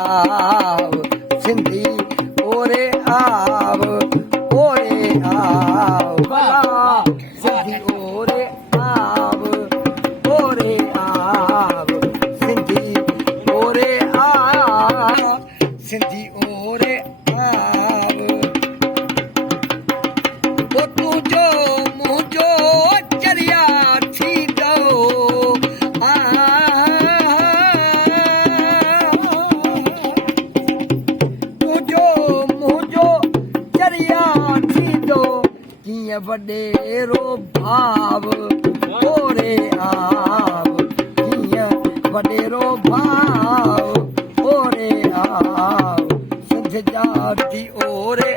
आव सिंधी ओरे आव भला सिंधी ओरे आव सिंधी ओरे आव सिंधी ओरे आव ओ तुझो मुझो चरिया थी दो वडेरो भाव ओरे आव कीअं वडेरो भाव ओरे आव सिंध जाती ओरे